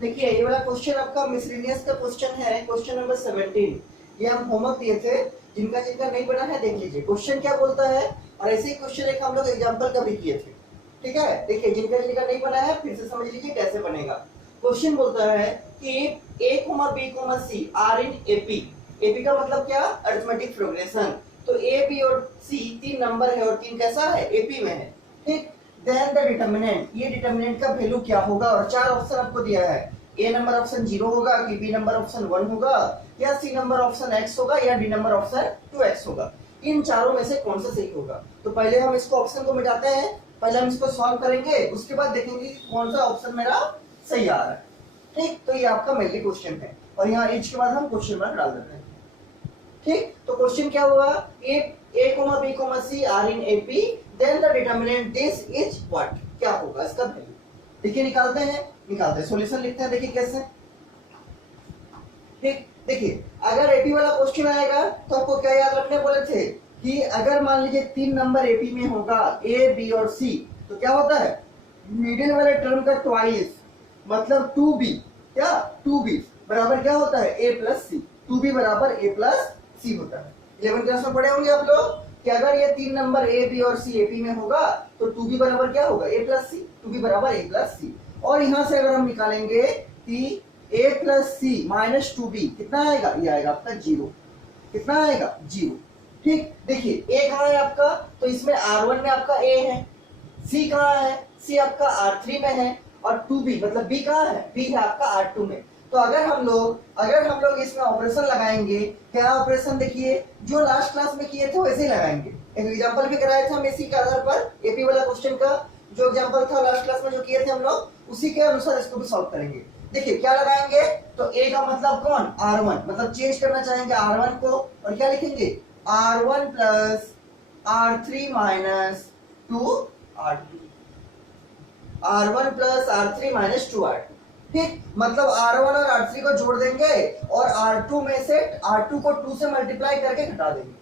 देखिए ये वाला क्वेश्चन आपका मिसलेनियस का क्वेश्चन है, क्वेश्चन नंबर 17। ये हम होमवर्क दिए थे, जिनका जिनका नहीं बना है देख लीजिए क्वेश्चन क्या बोलता है। और ऐसे ही क्वेश्चन एक हम लोग एग्जांपल का भी किए थे, ठीक है। देखिए जिनका जिनका नहीं बना है फिर से समझ लीजिए कैसे बनेगा। क्वेश्चन बोलता है कि A comma B comma C are in AP. AP का मतलब क्या, अरिथमेटिक प्रोग्रेशन। तो ए बी और सी तीन नंबर है और तीन कैसा है, एपी में है, ठीक। देन द डिटर्मिनेंट, ये डिटर्मिनेंट का वैल्यू क्या होगा। और चार ऑप्शन आपको दिया है, ए नंबर ऑप्शन 0 होगा, कि बी नंबर ऑप्शन 1 होगा, या सी नंबर ऑप्शन x होगा, या डी नंबर ऑप्शन 2x होगा। इन चारों में से कौन सा सही होगा। तो पहले हम इसको ऑप्शन को मिटाते हैं, पहले हम इसको सॉल्व करेंगे, उसके बाद देखेंगे कौन सा ऑप्शन मेरा सही आ रहा है, ठीक। तो ये आपका मेनली क्वेश्चन है और यहाँ इच के बाद हम क्वेश्चन मार्क डाल देते हैं, ठीक। तो क्वेश्चन क्या होगा, A comma B comma C are in AP, then the determinant this is what, क्या होगा इसका वैल्यू। देखिए निकालते हैं सॉल्यूशन लिखते हैं। देखिए कैसे, ठीक। देखिए अगर एपी वाला क्वेश्चन आएगा तो आपको क्या याद रखने बोले थे कि अगर मान लीजिए तीन नंबर एपी में होगा ए बी और सी, तो क्या होता है मिडिल वाले टर्म का ट्वाइस, मतलब 2b, क्या 2b बराबर क्या होता है a प्लस सी। 2b बराबर a प्लस सी होता है। 11 क्लास में पढ़े होंगे आप लोग कि अगर ये तीन नंबर ए बी और सी एपी में होगा तो 2b बराबर क्या होगा a प्लस सी, 2b बराबर a प्लस सी। और यहां से अगर हम निकालेंगे कि a plus C minus 2b कितना आएगा, ये आएगा आपका 0। कितना आएगा 0, ठीक। देखिए a कहाँ है आपका, तो इसमें R1 में आपका a है, c कहाँ है, c आपका R3 में है, और 2b मतलब b कहाँ है, b है आपका R2 में। तो अगर हम लोग इसमें ऑपरेशन लगाएंगे, क्या ऑपरेशन, देखिए जो लास्ट क्लास में किए थे वैसे ही लगाएंगे। एक एग्जांपल भी कराया था हम इसी के आधार पर, एपी वाला क्वेश्चन का जो एग्जांपल था लास्ट क्लास में जो किए थे हम लोग, उसी के अनुसार इसको भी सॉल्व करेंगे। देखिए क्या लगाएंगे, तो ए का मतलब कौन, R1, मतलब चेंज करना चाहेंगे R1 को, और क्या लिखेंगे R1 plus R3 minus 2R2, R1 plus R3 minus 2R2, ठीक। मतलब R1 और R3 को जोड़ देंगे और R2 में से R2 को 2 से मल्टीप्लाई करके घटा देंगे,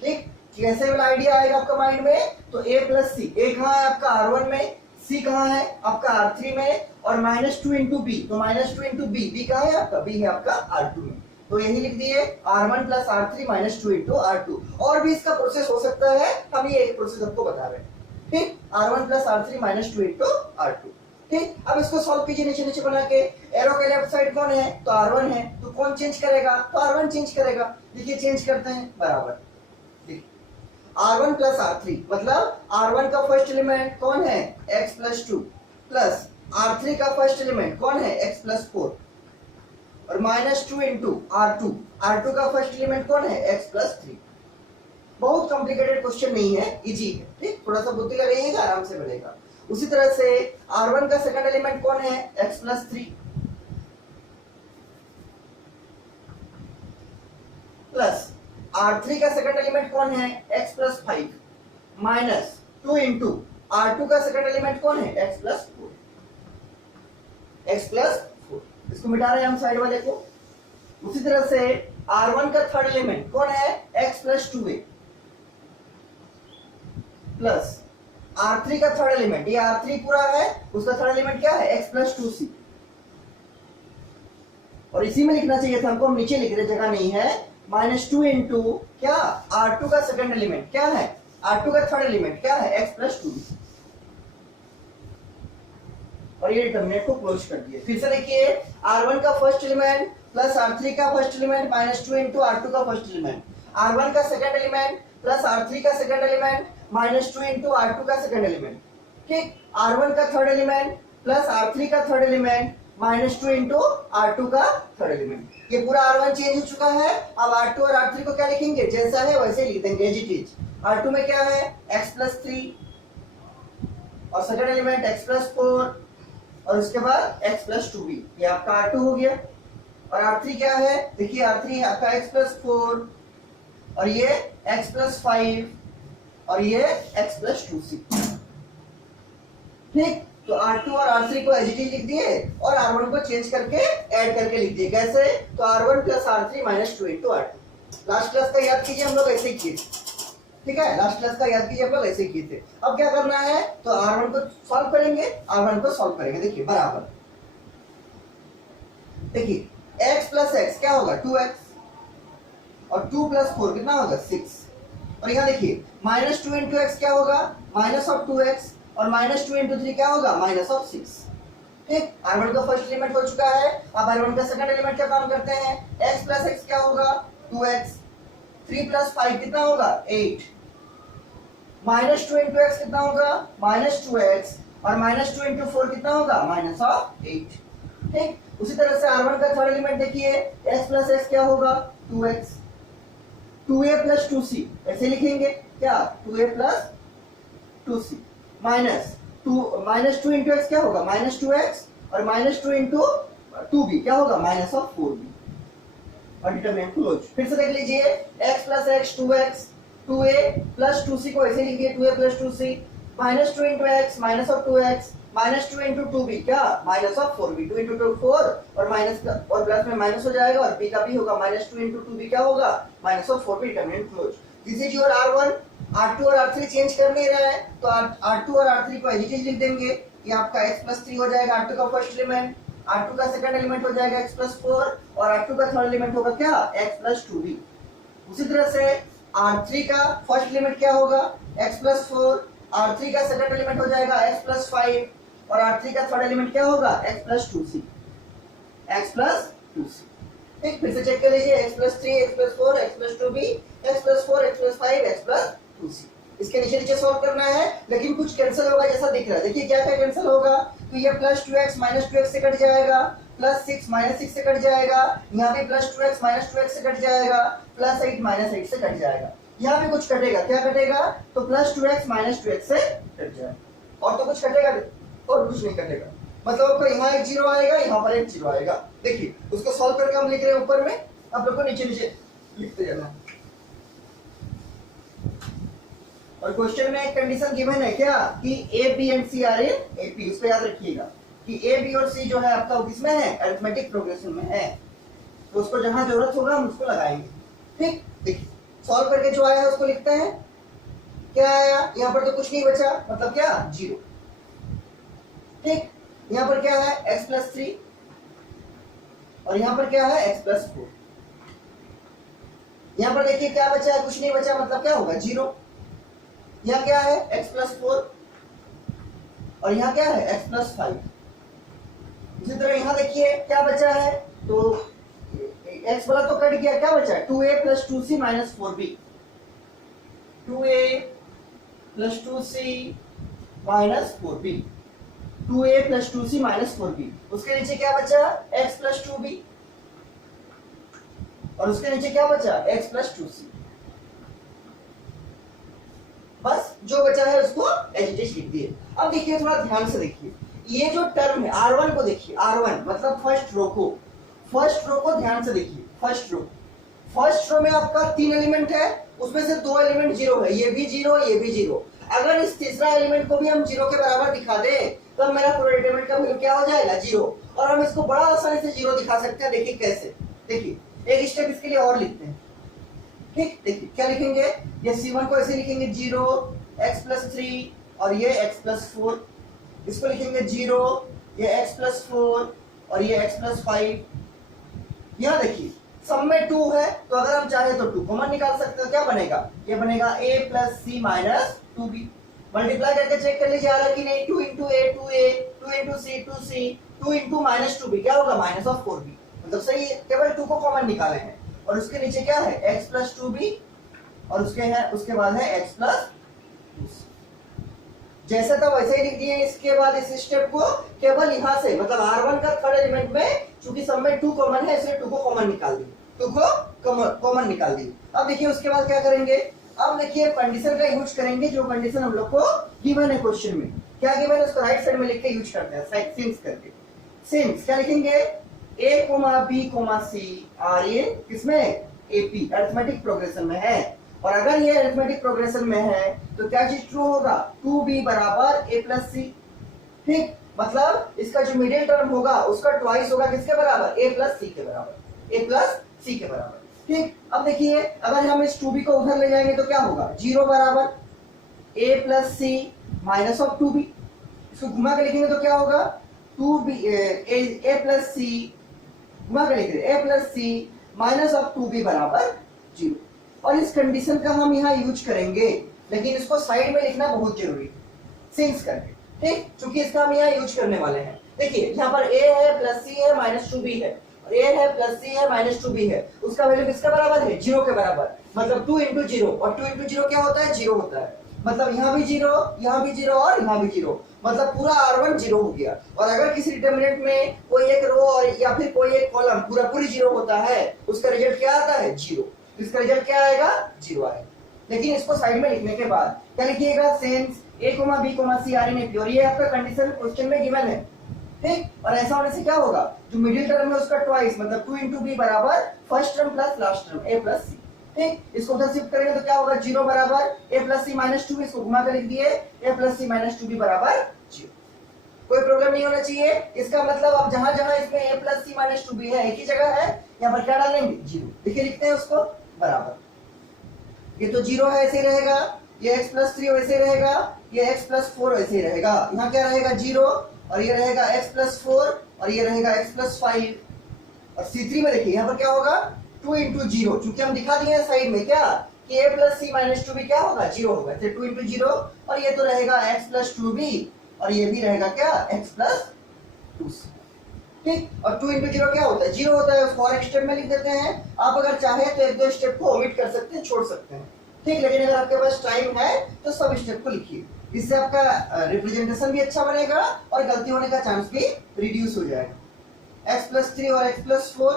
ठीक। कैसे वाला आइडिया आएगा आपका माइंड में, तो a प्लस सी, a कहाँ है आपका R1 में, c कहाँ है आपका R3 में, और माइनस 2 इंटू बी, तो माइनस 2 इंटू बी, बी कहाँ है आपका, b है आपका R2 में। तो यही लिख दिए R1 plus R3 minus 2 into R2। और भी इसका प्रोसेस हो सकता है, हम ये एक प्रोसेस आपको बता रहे हैं, ठीक। R1 plus R3 minus 2 into R2, ठीक। अब इसको सॉल्व कीजिए नीचे नीचे बना के। एरो के लेफ्ट साइड कौन है, तो R1 है, तो कौन चेंज करेगा, तो R1 चेंज करेगा। देखिए चेंज करते हैं, बराबर R1 प्लस R3 मतलब R1 का फर्स्ट एलिमेंट कौन है x प्लस 2, प्लस R3 का फर्स्ट एलिमेंट कौन है x प्लस 4, और माइनस 2 इंटू R2, R2 का फर्स्ट एलिमेंट कौन है x प्लस 3। बहुत कॉम्प्लिकेटेड क्वेश्चन नहीं है, इजी है, ठीक। थोड़ा सा बुद्धि लगाइएगा, आराम से बनेगा। उसी तरह से R1 का सेकंड एलिमेंट कौन है x प्लस 3, प्लस R3 का सेकंड एलिमेंट कौन है x plus 5, minus 2 into R2 का सेकंड एलिमेंट कौन है x प्लस 4, x प्लस 4। इसको मिटा रहे हैं हम साइड वाले को। उसी तरह से R1 का थर्ड एलिमेंट कौन है x plus 2a, plus R3 का थर्ड एलिमेंट, ये R3 पूरा है, उसका थर्ड एलिमेंट क्या है x प्लस 2c। और इसी में लिखना चाहिए था हमको, हम नीचे लिख रहे, जगह नहीं है। माइनस 2 इंटू क्या R2 का सेकंड एलिमेंट क्या है, R2 का थर्ड एलिमेंट क्या है x प्लस 2, और ये डिटरमिनेंट को क्लोज कर दिए। फिर से देखिए R1 का फर्स्ट एलिमेंट प्लस R3 का first element minus 2 into R2 का फर्स्ट एलिमेंट, R1 का सेकंड एलिमेंट प्लस R3 का second element minus 2 into R2 का सेकंड एलिमेंट, ठीक। R1 का थर्ड एलिमेंट प्लस R3 का third element minus 2 into R2 का third element. ये पूरा R1 चेंज हो चुका है। अब R2 और R3 को क्या लिखेंगे, जैसा है वैसे ही लिख देंगे, एज इट इज। R2 में क्या है x प्लस 3, और सेकंड एलिमेंट x प्लस 4, और उसके बाद x प्लस 2b, ये आपका R2 हो गया। और R3 क्या है, देखिए R3 है आपका x प्लस 4, और ये x प्लस 5, और ये x प्लस 2c, ठीक। तो R2 और R3 को एज इट इज लिख दिए और R1 को चेंज करके ऐड करके लिख दिए। कैसे, तो R1 plus R3 minus 2 into R2। Last class का याद कीजिए, हम लोग ऐसे ही किए, ठीक है। लास्ट क्लास का याद कीजिए, हम लोग ऐसे ही किए थे। अब क्या करना है, तो R1 को सॉल्व करेंगे, R1 को सॉल्व करेंगे। देखिए बराबर देखिए x प्लस एक्स क्या होगा 2x और 2 प्लस 4 कितना होगा 6। और यहाँ देखिए माइनस 2 इंटू एक्स क्या होगा माइनस ऑफ 2x और माइनस 2 इंटू 3 क्या होगा माइनस ऑफ 6। ठीक, R1 का फर्स्ट एलिमेंट हो चुका है। अब R1 का सेकंड एलिमेंट का काम करते हैं। x प्लस एक्स क्या होगा 2x, 3 प्लस 5 कितना होगा 8, माइनस 2 इंटू एक्स कितना होगा माइनस 2x और माइनस 2 इंटू 4 कितना होगा माइनस ऑफ 8। ठीक, उसी तरह से R1 का थर्ड एलिमेंट देखिए x प्लस एक्स क्या होगा 2x, 2a प्लस 2c ऐसे लिखेंगे क्या 2a plus 2c minus 2 into X क्या होगा माइनस 2x और माइनस 2 इंटू 2b क्या होगा माइनस ऑफ 4b और डिटरमिनेंट क्लोज। फिर से देख लीजिए x plus x 2x, 2a plus 2c को ऐसे लिखिए 2a plus 2c minus 2 into x minus of 2x minus 2 into 2b क्या माइनस ऑफ 4b, 2 इंटू 2 4 और माइनस का और प्लस में माइनस हो जाएगा और b का भी होगा माइनस 2 इंटू 2b क्या होगा minus of 4b determinant close. This is your R1। R2 और R3 चेंज कर नहीं रहा है तो R2 और R3 को ऐसी चीज लिख देंगे। ये आपका x प्लस 3 हो जाएगा R2 का फर्स्ट एलिमेंट, R2 का सेकंड एलिमेंट हो जाएगा x प्लस 4 और R2 का थर्ड एलिमेंट होगा क्या x प्लस 2b। उसी तरह से R3 का फर्स्ट एलिमेंट क्या होगा x प्लस 4, R3 का सेकंड एलिमेंट हो जाएगा x प्लस 5 और R3 का थर्ड एलिमेंट क्या होगा x plus 2c, x plus 2c। ठीक, फिर से चेक कर लीजिए x plus 3, x plus 4, x plus 2b, x plus 4, x plus 5, x plus 2c। इसके नीचे नीचे सॉल्व करना है लेकिन कुछ कैंसिल होगा जैसा दिख रहा है। देखिए क्या क्या कैंसिल होगा तो ये प्लस 2x माइनस 2x से कट जाएगा, प्लस 6 माइनस 6 से कट जाएगा, यहाँ पे प्लस 2x माइनस 2x से कट जाएगा, प्लस 8 माइनस 8 से कट जाएगा। यहाँ पे कुछ कटेगा, क्या कटेगा तो प्लस 2x माइनस 2x से कट जाएगा और तो कुछ कटेगा और कुछ नहीं कटेगा। मतलब आपको यहाँ एक जीरो आएगा, यहाँ पर एक जीरो आएगा। देखिए उसको सॉल्व करके हम लिख रहे हैं ऊपर में, आप लोग को नीचे नीचे लिखते जाना। और क्वेश्चन में एक कंडीशन गिवन है क्या कि A B and C are in AP, उसको याद रखिएगा कि ए बी और सी जो है आपका किसमें है अरिथमेटिक प्रोग्रेशन में है, तो उसको जहां जरूरत होगा हम उसको लगाएंगे। ठीक, देखिए सॉल्व करके जो आया है उसको लिखते हैं। क्या आया यहाँ पर तो कुछ नहीं बचा, मतलब क्या जीरो। ठीक, यहाँ पर क्या है x प्लस 3 और यहाँ पर क्या है x प्लस 4। यहाँ पर देखिए क्या बचा है कुछ नहीं बचा, मतलब क्या होगा जीरो। यहाँ क्या है x प्लस 4 और यहाँ क्या है x प्लस 5। इसी तरह यहाँ देखिए क्या बचा है तो x वाला तो कट गया, क्या बचा है 2a plus 2c minus 4b, 2a plus 2c minus 4b, 2a plus 2c minus 4b। उसके नीचे क्या बचा x प्लस 2b और उसके नीचे क्या बचा x प्लस 2c। बस जो बचा है उसको एज लिख दिए। अब देखिए थोड़ा ध्यान से देखिए, ये जो टर्म है R1 को देखिए, R1 मतलब फर्स्ट रो को ध्यान से देखिए। फर्स्ट रो में आपका 3 एलिमेंट है, उसमें से 2 एलिमेंट जीरो है, ये भी जीरो ये भी जीरो। अगर इस तीसरा एलिमेंट को भी हम जीरो के बराबर दिखा दे तो मेरा पूरा डिटरमिनेंट का वैल्यू क्या हो जाएगा जीरो। और हम इसको बड़ा आसानी से जीरो दिखा सकते हैं। देखिए कैसे, देखिए एक स्टेप इसके लिए और लिखते हैं। ठीक, देखिए क्या लिखेंगे, ये C1 को ऐसे लिखेंगे 0 x प्लस 3 और ये x प्लस 4, इसको लिखेंगे 0 ये x प्लस 4 और ये x प्लस 5। यहाँ देखिए सब में 2 है तो अगर हम चाहे तो 2 कॉमन निकाल सकते हैं। क्या बनेगा, ये बनेगा a plus c minus 2b। Multiply करके चेक कर लीजिए आ रहा है कि नहीं, 2 into a 2a, 2 into c 2c, 2 into minus 2b क्या होगा माइनस ऑफ 4b। मतलब सही है, केवल 2 को कॉमन निकाले हैं। और उसके नीचे क्या है x प्लस 2b और उसके बाद है x प्लस 2c। जैसे था वैसे ही लिख दिए। इसके बाद इस स्टेप को केवल यहाँ से मतलब R1 का थर्ड एलिमेंट में चूंकि सब में 2 कॉमन है इसलिए 2 को कॉमन निकाल दिए, 2 को कॉमन निकाल दिए। अब देखिए उसके बाद क्या करेंगे, अब देखिए कंडीशन का यूज करेंगे जो कंडीशन हम लोग को गिवन है क्वेश्चन में। क्या गिवन है उसको राइट साइड में लिख के यूज करते हैं सिंस करके। सिंस क्या लिखेंगे, a, b, c आर ये किसमें एपी अरिथमेटिक प्रोग्रेशन में है। और अगर ये अरिथमेटिक प्रोग्रेशन में है तो क्या चीज ट्रू होगा 2b बराबर a प्लस सी। ठीक, मतलब इसका जो मिडिल टर्म होगा उसका ट्वाइस होगा किसके बराबर a प्लस सी के बराबर, a प्लस सी के बराबर। ठीक, अब देखिए अगर हम इस 2b को उधर ले जाएंगे तो क्या होगा 0 बराबर a plus C minus of 2b। इसको घुमा के लिखेंगे तो क्या होगा 2b a प्लस सी घुमा के लिख रहे a plus C minus of 2b बराबर 0। और इस कंडीशन का हम यहाँ यूज करेंगे, लेकिन इसको साइड में लिखना बहुत जरूरी है सिंस करके, ठीक, क्योंकि इसका हम यहाँ यूज करने वाले हैं। देखिए यहाँ पर a है प्लस सी है माइनस 2b है, और a है प्लस सी है माइनस 2b है, उसका वैल्यू किसके बराबर है, 0 के बराबर, मतलब 2 इंटू 0, और 2 इंटू 0 क्या होता है, 0 होता है, मतलब यहाँ भी 0, यहाँ भी 0 और यहाँ भी 0, मतलब पूरा R1 0 हो गया। और अगर किसी डिटरमिनेंट में कोई एक रो और या फिर कोई एक कॉलम पूरा पूरी 0 होता है, उसका रिजल्ट क्या आता है, 0। इसका रिजल्ट क्या आएगा, 0 आएगा। लेकिन इसको साइड में लिखने के बाद क्या लिखिएगा, since a, b, c are in AP, ये आपका कंडीशन क्वेश्चन में गिवन है, ठीक। और ऐसा होने से क्या होगा, जो मिडिल टर्म है उसका ट्वाइस, मतलब 2 इंटू बी बराबर first term plus last term a plus C, ठीक। इसको उधर शिफ्ट करेंगे तो क्या होगा, 0 बराबर a प्लस सी माइनस 2, इसको घुमा कर लिख दिए a plus C minus 2b बराबर 0। कोई प्रॉब्लम नहीं होना चाहिए। इसका मतलब अब जहां जहां इसमें a plus C minus 2b है एक ही जगह है, यहाँ पर क्या डालेंगे, 0। देखिए लिखते हैं उसको बराबर, ये तो 0 है ऐसे ही रहेगा, ये x प्लस 3 वैसे रहेगा, ये x प्लस 4 वैसे ही रहेगा, यहाँ क्या रहेगा 0, और ये रहेगा x प्लस 4, और ये रहेगा x प्लस 5। और C3 में देखिए यहाँ पर क्या होगा, 2 इंटू 0, चूंकि हम दिखा दिए साइड में क्या कि a plus C minus 2b क्या होगा, 0 होगा, 2 इंटू 0, और ये तो रहेगा x प्लस 2b, और ये भी रहेगा क्या, x प्लस 2c, ठीक। और 2 इंटू 0 क्या होता है, 0 होता है, उसको और एक स्टेप में लिख देते हैं। आप अगर चाहे तो एक दो स्टेप को ओमिट कर सकते हैं, छोड़ सकते हैं, ठीक। लेकिन अगर आपके पास टाइम है तो सब स्टेप को लिखिए, इससे आपका रिप्रेजेंटेशन भी अच्छा बनेगा और गलती होने का चांस भी रिड्यूस हो जाएगा। x प्लस 3 और x प्लस 4,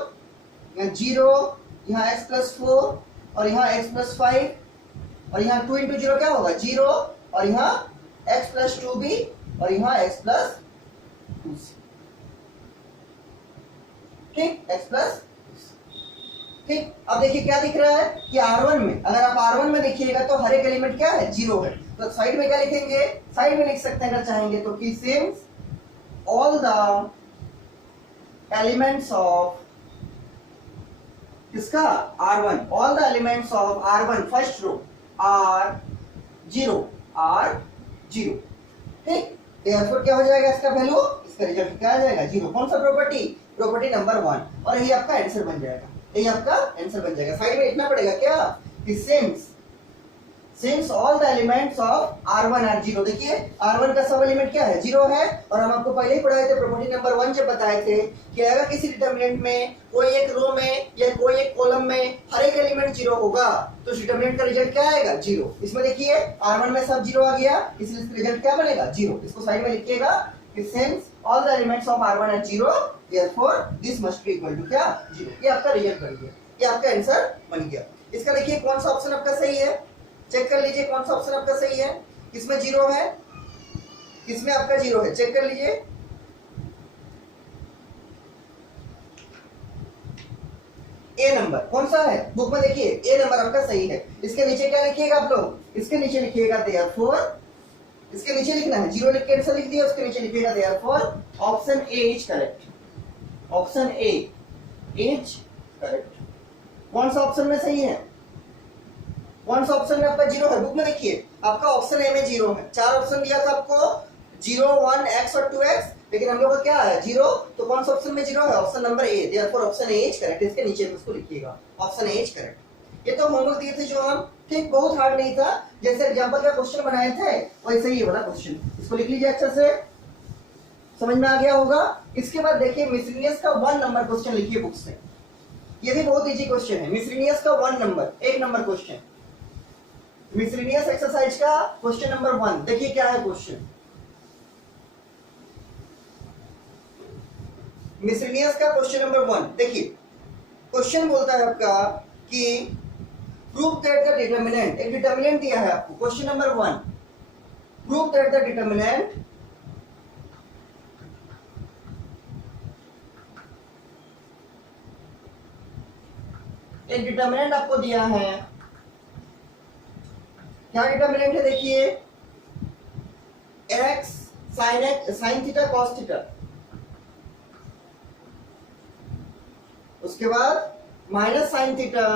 यहाँ 0, यहाँ x प्लस 4, और यहाँ x प्लस 5, और यहाँ 2 इंटू 0 क्या होगा, 0, और यहाँ x प्लस 2b, और यहाँ x प्लस 2c, ठीक, x प्लस, ठीक। अब देखिए क्या दिख रहा है कि R1 में, अगर आप R1 में देखिएगा तो हर एक एलिमेंट क्या है, 0 है, तो साइड में क्या लिखेंगे, साइड में लिख सकते हैं अगर चाहेंगे तो, कि since all the elements of किसका, R1, all the elements of R1 first row are 0, ठीक। देयरफॉर क्या हो जाएगा इसका वैल्यू, इसका रिजल्ट क्या आ जाएगा, 0। कौन सा प्रॉपर्टी, प्रॉपर्टी नंबर 1, और यही आपका आंसर बन जाएगा, यही आपका आंसर बन जाएगा। साइड में लिखना पड़ेगा क्या, कि since all the elements of R1 are 0, देखिए R1 का सब एलिमेंट क्या है, 0 है, और हम आपको पहले ही पढ़ाए थे प्रॉपर्टी नंबर 1 जब बताए थे कि अगर किसी डिटरमिनेंट में कोई एक रो में या कोई एक कॉलम में हर एक एलिमेंट 0 होगा तो डिटरमिनेंट का रिजल्ट क्या आएगा, 0। इसमें देखिए R1 में सब 0 आ गया, इसलिए इसका रिजल्ट क्या बनेगा, 0। इसको साइड में लिखिएगा कि since all the elements of R1 are 0, therefore this must be equal to क्या, 0। ये आपका रिजल्ट बन गया, ये आपका आंसर बन गया। इसका देखिए कौन सा ऑप्शन आपका सही है, चेक कर लीजिए कौन सा ऑप्शन आपका सही है, किसमें 0 है, किसमें आपका 0 है, चेक कर लीजिए। ए नंबर कौन सा है, बुक में देखिए ए नंबर आपका सही है। इसके नीचे क्या लिखिएगा आप लोग, इसके नीचे लिखिएगा देयरफॉर, इसके नीचे लिखना है, 0 लिख के आंसर लिख दिया, उसके नीचे लिखिएगा therefore option A is correct, option A is correct. कौन सा ऑप्शन में सही है, कौन सा ऑप्शन में आपका 0 है, बुक में देखिए आपका ऑप्शन ए में 0 है। 4 ऑप्शन दिया था आपको, 0, 1, x और 2x, लेकिन हम लोग का क्या है 0, तो कौन सा ऑप्शन में 0 है, option number A, therefore option A is correct. इसके नीचे उसको लिखिएगा ऑप्शन ए इज करेक्ट। ये तो होमवर्क दिए थे जो हम, ठीक, बहुत हार्ड नहीं था, जैसे एग्जांपल का क्वेश्चन बनाए थे वैसे ही वाला क्वेश्चन, इसको लिख लीजिए अच्छे से, समझ में आ गया होगा। इसके बाद देखिए मिसलेनियस का 1 नंबर क्वेश्चन लिखिए बुक से, ये भी बहुत इजी क्वेश्चन है, मिसलेनियस का 1 number, 1 number question, miscellaneous exercise का क्वेश्चन नंबर 1। देखिए क्या है क्वेश्चन, मिसलेनियस का क्वेश्चन नंबर 1। देखिए क्वेश्चन बोलता है आपका कि प्रूव दैट द डिटरमिनेंट, एक डिटरमिनेंट दिया है आपको, question number 1, prove that the determinant एक डिटरमिनेंट आपको दिया है, क्या डिटरमिनेंट है देखिए, x sin theta cos theta, उसके बाद माइनस साइन थीटा,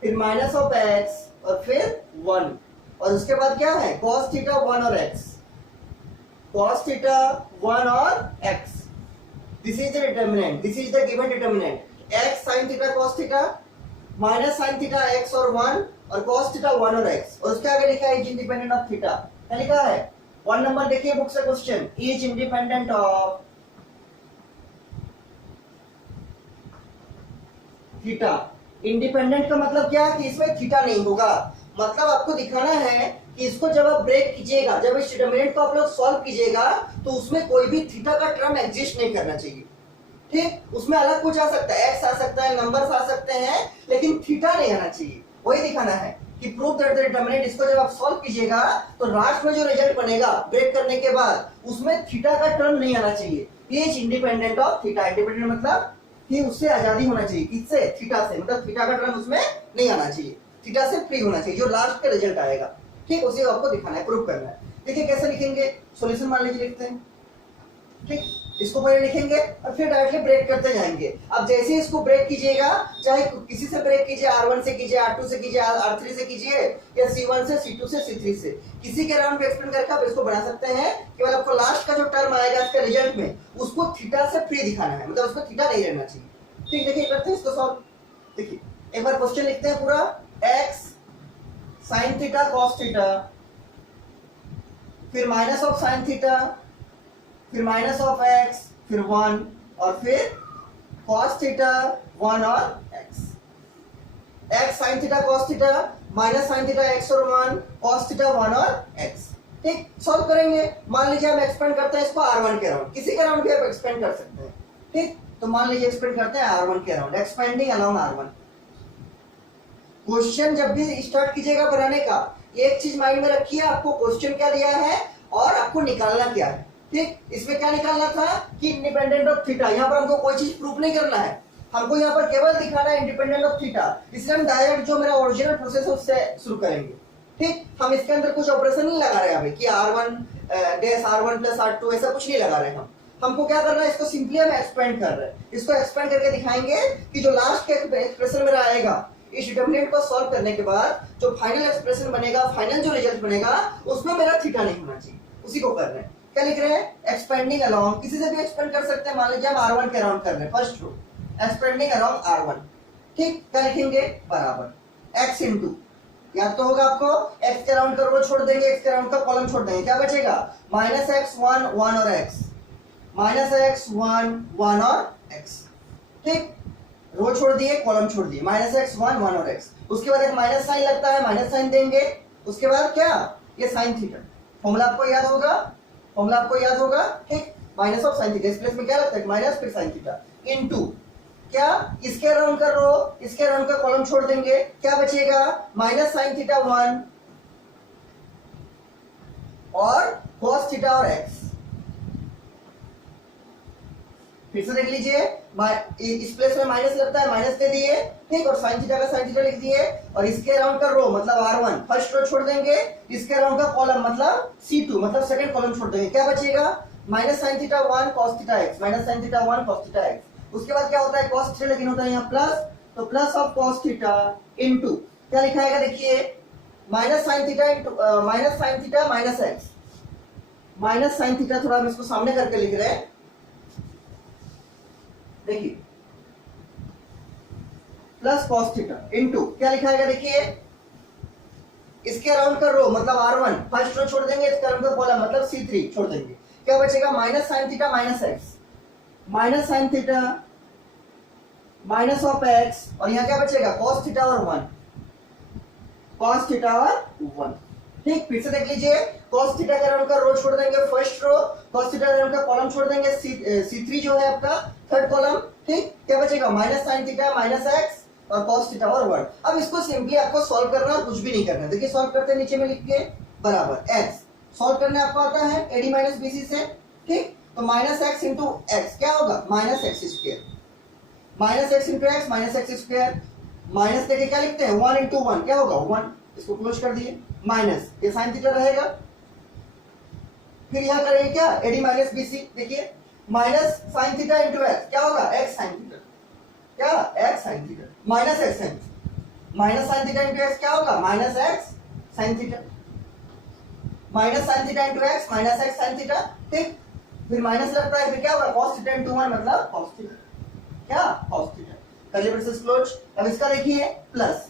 फिर माइनस ऑफ x और फिर 1, और उसके बाद क्या है cos थीटा 1 और x, cos थीटा 1 और x, this is the determinant, this is the given determinant x sin theta cos theta minus sin theta x और 1 और cos थीटा 1 और x, और उसके आगे लिखा है इज इंडिपेंडेंट ऑफ थीटा। क्या लिखा है? 1 नंबर देखिए बुक से question, is independent of theta. Independent का मतलब क्या कि इसमें थीटा नहीं होगा, मतलब आपको दिखाना है कि इसको जब आप ब्रेक कीजिएगा, जब इस डिटरमिनेंट को आप लोग सॉल्व कीजिएगा तो उसमें कोई भी थीटा का टर्म एग्जिस्ट नहीं करना चाहिए। ठीक, उसमें अलग कुछ आ सकता है, एक्स आ सकता है, नंबर्स आ सकते हैं, लेकिन थीटा नहीं आना चाहिए। वही दिखाना है कि प्रूव दैट द डिटरमिनेंट, इसको जब आप सॉल्व कीजिएगा तो लास्ट में जो रिजल्ट बनेगा ब्रेक करने के बाद उसमें थीटा का टर्म नहीं आना चाहिए। ये इंडिपेंडेंट ऑफ थीटा। इंडिपेंडेंट मतलब कि उससे आजादी होना चाहिए, किससे? थीटा से, मतलब थीटा का टर्म उसमें नहीं आना चाहिए, थीटा से फ्री होना चाहिए जो लास्ट का रिजल्ट आएगा। ठीक, उसी को आपको दिखाना है, प्रूव करना है। देखिए कैसे लिखेंगे, सॉल्यूशन मान लीजिए लिखते हैं। ठीक, इसको पहले लिखेंगे और फिर डायरेक्टली ब्रेक करते जाएंगे। अब जैसे ही इसको ब्रेक कीजिएगा, चाहे किसी से ब्रेक कीजिए, R1 से कीजिए, R2 से कीजिए, R3 से कीजिए, या C1 से, C2 से, C3 से, किसी के राउंड पे एक्सपेंड करके आप इसको बना सकते हैं। केवल आपको लास्ट का जो टर्म आएगा इसका रिजल्ट में, उसको थीटा से फ्री दिखाना है, मतलब उसको थीटा नहीं रहना चाहिए। ठीक, देखिए करते हैं इसको सॉल्व। देखिए एक बार क्वेश्चन लिखते हैं पूरा, x sin theta cos theta, फिर माइनस ऑफ sin थीटा, फिर माइनस ऑफ x, फिर 1 और फिर cos थीटा 1 और x। x sin theta cos theta minus sin theta x और 1 cos थीटा 1 और x। ठीक, सॉल्व करेंगे। मान लीजिए हम एक्सपेंड करते हैं इसको R1 के राउंड, किसी के राउंड भी आप एक्सपेंड कर सकते हैं। ठीक, तो मान लीजिए एक्सपेंड करते हैं R1 के round, expanding along R1। Question जब भी स्टार्ट कीजिएगा बनाने का, एक चीज माइंड में रखिए, आपको क्वेश्चन क्या दिया है और आपको निकालना क्या है। ठीक, इसमें क्या निकालना था कि इंडिपेंडेंट ऑफ थीटा। यहाँ पर हमको कोई चीज प्रूफ नहीं करना है, हमको यहाँ पर केवल दिखाना है इंडिपेंडेंट ऑफ थीटा। इसलिए हम डायरेक्ट जो मेरा ओरिजिनल प्रोसेस है उससे शुरू करेंगे। ठीक, हम इसके अंदर कुछ ऑपरेशन नहीं लगा रहे अभी कि R1 dash R1 plus R2 ऐसा कुछ नहीं लगा रहे हम। हमको क्या करना है, इसको सिंपली हम एक्सपेंड कर रहे हैं। इसको एक्सपेंड करके दिखाएंगे कि जो लास्ट का एक्सप्रेशन मेरा आएगा इस डिटरमिनेंट को सॉल्व करने के बाद, जो फाइनल एक्सप्रेशन बनेगा, फाइनल जो रिजल्ट बनेगा, उसमें मेरा थीटा नहीं होना चाहिए। उसी को कर रहे हैं। क्या लिख रहे हैं? एक्सपेंडिंग अलोंग, किसी से भी एक्सपेंड कर सकते हैं। मान लीजिए हम R1 के राउंड कर रहे हैं, first row, expanding along R1। ठीक, क्या लिखेंगे? बराबर x इंटू, याद तो होगा आपको, x के राउंड का रो छोड़ देंगे, x के राउंड का कॉलम छोड़ देंगे, क्या बचेगा? माइनस x 1 1 और x, माइनस x 1 1 और x। ठीक, रो छोड़ दिए, कॉलम छोड़ दिए, माइनस x 1 1 और x। उसके बाद एक माइनस साइन लगता है, माइनस साइन देंगे। उसके बाद क्या? ये साइन थीटा, फॉर्मूला आपको याद होगा, फॉर्मूला आपको याद होगा। ठीक, माइनस ऑफ साइन थीटा, इस प्लेस में क्या लगता है? माइनस फिर साइन थीटा इनटू क्या, इसके राउंड का रो, इसके राउंड का कॉलम छोड़ देंगे, क्या बचेगा? माइनस साइन थीटा 1 और cos थीटा और x। फिर से देख लीजिए, इस प्लेस में माइनस लगता है, माइनस दे दिए। ठीक, और साइन थीटा का साइन थीटा लिख दिए, और इसके राउंड का रो मतलब R1 फर्स्ट रो छोड़ देंगे, इसके राउंड का कॉलम मतलब C2 मतलब सेकंड कॉलम छोड़ देंगे, क्या बचेगा? Minus sine theta 1 cos theta x, minus sine theta 1 cos theta x। उसके बाद क्या होता है? cos थीटा, लेकिन होता है यहाँ प्लस, तो plus of cos theta into क्या लिखा है? देखिए minus sine theta into minus sine theta minus x, minus sine theta, थोड़ा हम इसको सामने करके लिख रहे हैं। देखिए प्लस cos थीटा इनटू क्या लिखा है? देखिए इसके राउंड का रो मतलब R1 फर्स्ट रो छोड़ देंगे, इसके राउंड का कॉलम मतलब C3 छोड़ देंगे, क्या बचेगा? Minus sine theta minus x, minus sine theta minus of x, और यहाँ क्या बचेगा? cos थीटा और 1, cos थीटा और 1। ठीक, फिर से देख लीजिए, cos थीटा के राउंड का रो छोड़ देंगे फर्स्ट रो, cos थीटा के राउंड का कॉलम छोड़ देंगे, C3 जो है आपका थर्ड कॉलम। ठीक, क्या बचेगा? Minus sine theta minus x और cos थीटा और 1। अब इसको सिंपली आपको सॉल्व करना है, कुछ भी नहीं करना। देखिए सॉल्व करते हैं, नीचे में लिख के बराबर x, सॉल्व करने आपको आता है AD माइनस BC से। ठीक, तो माइनस x इंटू x क्या होगा? Minus x square, minus x into x minus x square, minus देखे क्या लिखते हैं? 1 इंटू 1 क्या होगा? 1, इसको क्लोज कर दिए, माइनस ये साइन थीटा रहेगा। फिर यहाँ करेंगे क्या? AD माइनस BC, देखिए minus sine theta into X क्या होगा? x साइन थीटा, क्या? x sine theta minus x sine, minus sine theta into x क्या होगा? Minus x sine theta, minus sine theta into x minus x sine theta. ठीक, फिर minus लगता है, फिर क्या होगा cos थीटा इंटू 1 मतलब cos थीटा, क्या cos theta, curly braces close. अब इसका देखिए प्लस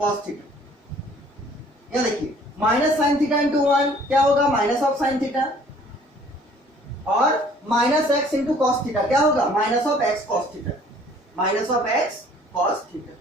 cos थीटा, यह देखिए माइनस साइन थीटा इंटू 1 क्या होगा माइनस ऑफ साइन थीटा, और minus x into cos theta क्या होगा minus of x cos theta, minus of x cos theta.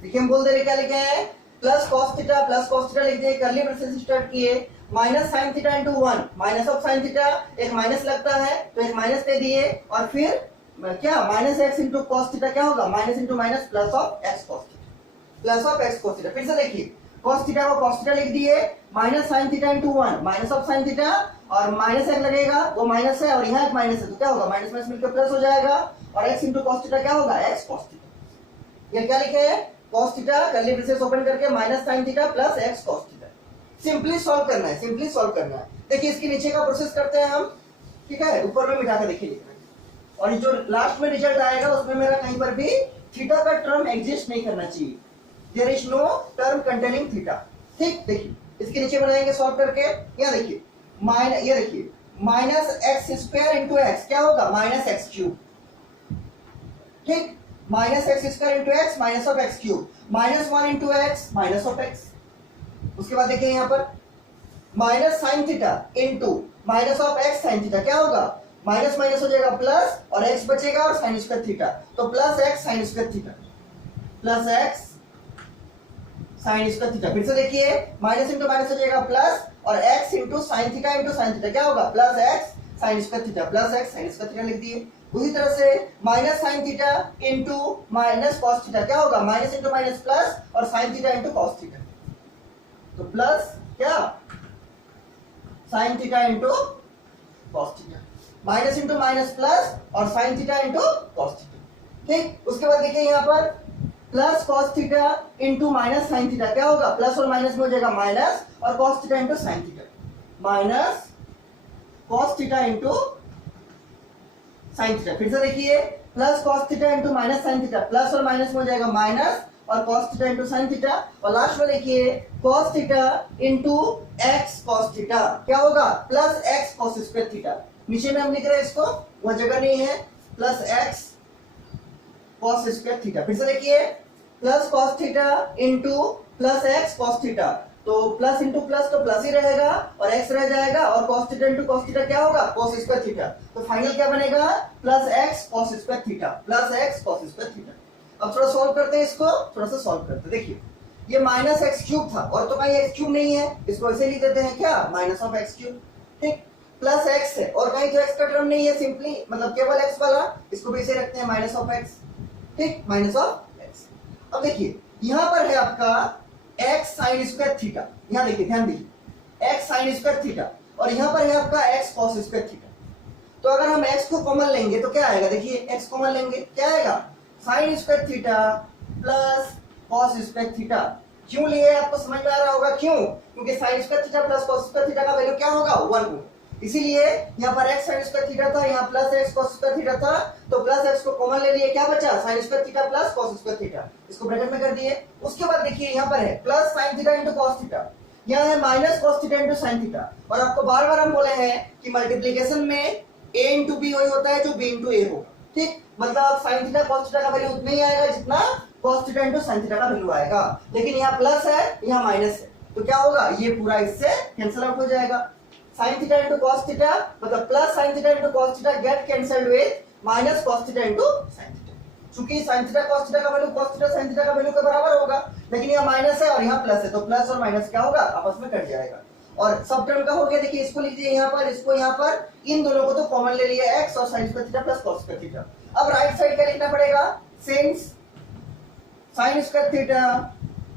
देखिए हम बोल दे रहे क्या लिखे हैं प्लस कॉस थीटा लिख दिए, कर्ली ब्रेसेस स्टार्ट किए, minus sine theta into 1 minus of sine theta, एक माइनस लगता है तो एक माइनस दे दिए, और फिर क्या minus x into cos theta क्या होगा minus into minus plus of x cos theta, plus of x cos theta. फिर से देखिए cos थीटा को cos थीटा लिख दिए, minus sine theta into 1 minus of sine theta, और माइनस एक लगेगा वो माइनस है और यहाँ एक माइनस है तो क्या होगा माइनस माइनस मिलकर प्लस हो जाएगा, और x इंटू कॉस थीटा क्या होगा x cos थीटा। ये क्या लिखे है cos theta curly braces open करके minus sine theta plus x cos theta. Simply solve करना है, सिंपली सॉल्व करना है। देखिए इसके नीचे का प्रोसेस करते हैं हम, ठीक है, ऊपर में मिटा के देखिए लिखना है, और ये जो लास्ट में रिजल्ट आएगा उसमें मेरा कहीं पर भी थीटा का टर्म एग्जिस्ट नहीं करना चाहिए, there is no term containing theta. ठीक, देखिए इसके नीचे बनाएंगे सॉल्व करके, यहाँ देखिए ये देखिए minus x square into X क्या होगा माइनस एक्स क्यूब, ठीक, minus x square into x minus of x cube, minus 1 into x minus of x. उसके बाद देखिए यहाँ पर minus sine theta into minus of x sign theta क्या होगा माइनस माइनस हो जाएगा प्लस, और एक्स बचेगा और साइन स्क्वायर थीटा, तो plus x sign square theta, plus x sign square theta. फिर से देखिए माइनस इंटू माइनस हो जाएगा प्लस, और x into sine theta into sine theta क्या होगा plus x sine square theta, plus x sine square theta लिख दिए। उसी तरह से minus sine theta into minus cos theta क्या होगा माइनस इंटू माइनस प्लस, और sine theta into cos theta, तो प्लस क्या sine theta into cos theta, minus into minus plus और sine theta into cos theta. ठीक, उसके बाद देखिए यहाँ पर plus cos theta into minus sine theta क्या होगा प्लस और माइनस में हो जाएगा माइनस, और cos theta into sine theta, minus cos theta into sine theta. फिर से देखिए plus cos theta into minus sine theta, plus और माइनस में हो जाएगा माइनस, और cos theta into sine theta, और लास्ट में देखिए cos theta into x cos theta क्या होगा plus x cos square theta. नीचे में हम लिख रहे हैं इसको, वह जगह नहीं है, plus x cos square theta. फिर से देखिए plus cos theta into plus x cos theta, तो प्लस इंटू प्लस तो प्लस ही रहेगा और एक्स रह जाएगा, और cos theta into cos theta क्या होगा कॉस स्क्वायर थीटा, तो फाइनल क्या बनेगा plus x cos square theta, plus x cos square theta. अब थोड़ा सॉल्व करते हैं इसको, थोड़ा सा सॉल्व करते हैं। देखिए ये माइनस एक्स क्यूब था, और तो कहीं एक्स क्यूब नहीं है, इसको ऐसे लिख देते हैं क्या माइनस ऑफ एक्स क्यूब, ठीक, प्लस एक्स है और कहीं तो एक्स का टर्म नहीं है, सिंपली मतलब केवल एक्स वाला, इसको भी ऐसे रखते हैं माइनस ऑफ एक्स, ठीक, माइनस ऑफ एक्स। अब देखिए यहां पर है आपका x साइन स्क्वायर थीटा, यहां देखिए ध्यान दीजिए x साइन स्क्वायर थीटा, और यहां पर है आपका x कॉस स्क्वायर थीटा। तो अगर हम x को कॉमन लेंगे तो क्या आएगा, देखिए x कॉमन लेंगे क्या आएगा sign square theta plus cos square theta. क्यों लिए आपको समझ में आ रहा होगा क्यों, क्योंकि sign square theta plus cos square theta का वैल्यू क्या होगा 1 होगा, इसीलिए यहाँ पर x साइन स्क्वायर थीटा था, यहाँ plus x cos square theta था, तो प्लस x को कॉमन ले लिए, क्या बचा sign square theta plus cos square theta, इसको ब्रैकेट में कर दिए। उसके बाद देखिए यहाँ पर है plus sign theta into cos theta, यहाँ है minus cos theta into sine theta, और आपको बार बार हम बोले हैं कि मल्टीप्लीकेशन में a इंटू बी वही होता है जो b इंटू ए होगा, ठीक, मतलब साइन थीटा cos थीटा का वैल्यू उतना ही आएगा जितना cos theta into sine theta का वैल्यू आएगा, लेकिन यहाँ प्लस है यहाँ माइनस है, तो क्या होगा ये पूरा इससे कैंसिल आउट हो जाएगा। sin theta into cos theta मतलब plus sin theta into cos theta get cancelled with minus cos theta into sin theta. चूंकि sin थीटा cos थीटा का value cos theta sin theta का value के बराबर होगा, लेकिन यहाँ माइनस है और यहाँ प्लस है, तो प्लस और माइनस क्या होगा आपस में कट जाएगा, और सब टर्म का हो गया। देखिए इसको लिख दिए यहाँ पर, इसको यहाँ पर, इन दोनों को तो कॉमन ले लिया x और sin square theta plus cos square theta. अब राइट साइड क्या लिखना पड़ेगा, since sin square theta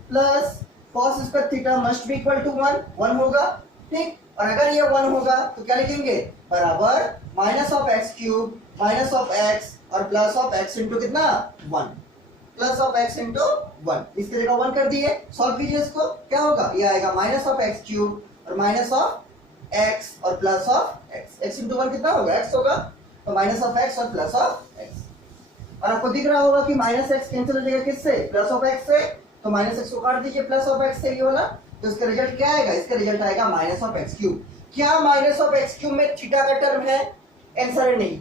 plus cos square theta must be equal to 1 होगा, ठीक, और अगर ये 1 होगा तो क्या लिखेंगे बराबर minus of x cube minus of x और प्लस ऑफ एक्स इंटू कितना 1, प्लस ऑफ एक्स इंटू 1, इसकी जगह 1 कर दिए। सॉल्व कीजिए इसको, क्या होगा ये आएगा माइनस ऑफ एक्स क्यूब और माइनस ऑफ एक्स और plus of x, x into 1 कितना होगा x होगा, तो माइनस ऑफ एक्स और प्लस ऑफ एक्स। और आपको दिख रहा होगा कि माइनस एक्स कैंसिल हो जाएगा किससे प्लस ऑफ एक्स से, तो माइनस एक्स को काट दीजिए प्लस ऑफ एक्स से ये वाला, तो इसका रिजल्ट क्या आएगा, इसका रिजल्ट आएगा माइनस ऑफ एक्स क्यूब। क्या माइनस ऑफ एक्स क्यूब में थीटा का टर्म है, आंसर है नहीं।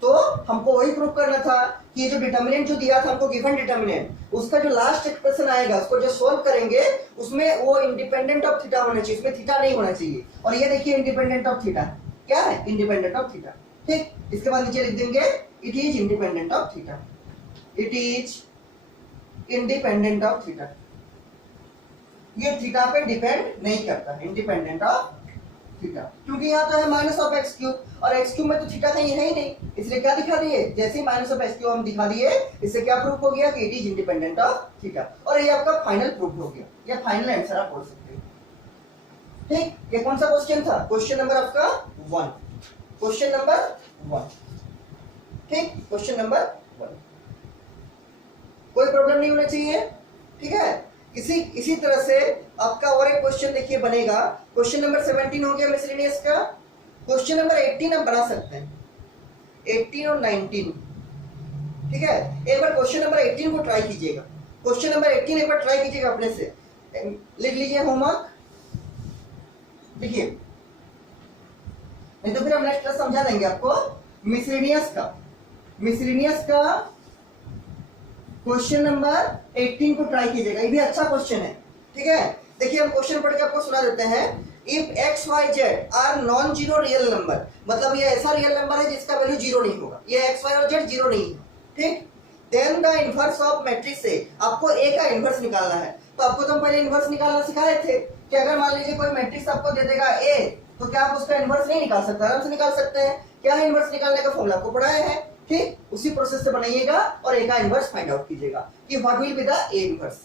तो हमको वही प्रूव करना था कि ये जो डिटर्मिनेंट जो दिया था हमको गिवन डिटर्मिनेंट, उसका जो लास्ट एक्सप्रेशन आएगा उसको जो सोल्व करेंगे उसमें वो इंडिपेंडेंट ऑफ थीटा होना चाहिए, उसमें थीटा नहीं होना चाहिए। और ये देखिए इंडिपेंडेंट ऑफ थीटा क्या है, इंडिपेंडेंट ऑफ थीटा। ठीक, इसके बाद नीचे लिख देंगे it is independent of theta, it is independent of theta. ये थीटा पे डिपेंड नहीं करता है, इंडिपेंडेंट ऑफ थीटा, क्योंकि यहाँ तो है माइनस ऑफ एक्स क्यूब और एक्स क्यूब में तो थीटा कहीं है ही नहीं, इसलिए क्या दिखा दिए, जैसे ही माइनस ऑफ एक्स क्यूब हम दिखा दिए इससे क्या प्रूफ हो गया कि it is independent of theta. और ये आपका फाइनल प्रूफ हो गया, ये फाइनल आंसर आप बोल सकते हो। ठीक, ये कौन सा क्वेश्चन था, क्वेश्चन नंबर आपका 1, क्वेश्चन नंबर 1। ठीक, क्वेश्चन नंबर 1, कोई प्रॉब्लम नहीं होना चाहिए। ठीक है, इसी तरह से आपका और एक क्वेश्चन देखिए बनेगा, क्वेश्चन नंबर 17 हो गया मिसलेनियस का। क्वेश्चन नंबर 18 आप बना सकते हैं, 18 और 19। ठीक है, एक बार क्वेश्चन नंबर 18 को ट्राई कीजिएगा, क्वेश्चन नंबर 18 एक बार ट्राई कीजिएगा अपने से, लिख लीजिए होमवर्क, लिखिए, नहीं तो फिर हम नेक्स्ट क्लास समझा देंगे आपको। मिसलेनियस का क्वेश्चन नंबर 18 को ट्राई कीजिएगा, ये भी अच्छा क्वेश्चन है। ठीक है, देखिए हम क्वेश्चन पढ़ के आपको सुना देते हैं। If X Y Z are non zero real number, मतलब ये ऐसा रियल नंबर है जिसका वैल्यू जीरो नहीं होगा, ये एक्स वाई और जेड जीरो नहीं है। ठीक, then the inverse of matrix A, आपको ए का इनवर्स निकालना है। तो आपको तो हम पहले इनवर्स निकालना सिखाए थे कि अगर मान लीजिए कोई मैट्रिक्स आपको दे देगा ए, तो क्या आप उसका इनवर्स नहीं निकाल सकते, आराम से निकाल सकते हैं। क्या है इनवर्स निकालने का फॉर्मूला आपको पढ़ाया है। ठीक, उसी प्रोसेस से बनाइएगा और ए का इनवर्स फाइंड आउट कीजिएगा कि what will be the A inverse,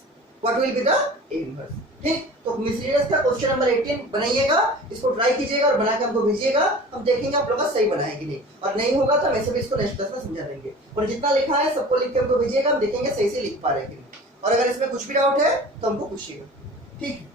what will be the A inverse. ठीक, तो मिसलेनियस का क्वेश्चन नंबर 18 बनाइएगा, इसको ट्राई कीजिएगा और बना के हमको भेजिएगा, हम देखेंगे आप लोग का सही बनाए कि नहीं, और नहीं होगा तो वैसे भी इसको नेक्स्ट क्लास में समझा देंगे। और जितना लिखा है सबको लिख के हमको भेजिएगा, हम देखेंगे सही से लिख पा रहे हैं कि नहीं, और अगर इसमें कुछ भी डाउट है तो हमको पूछिएगा। ठीक है।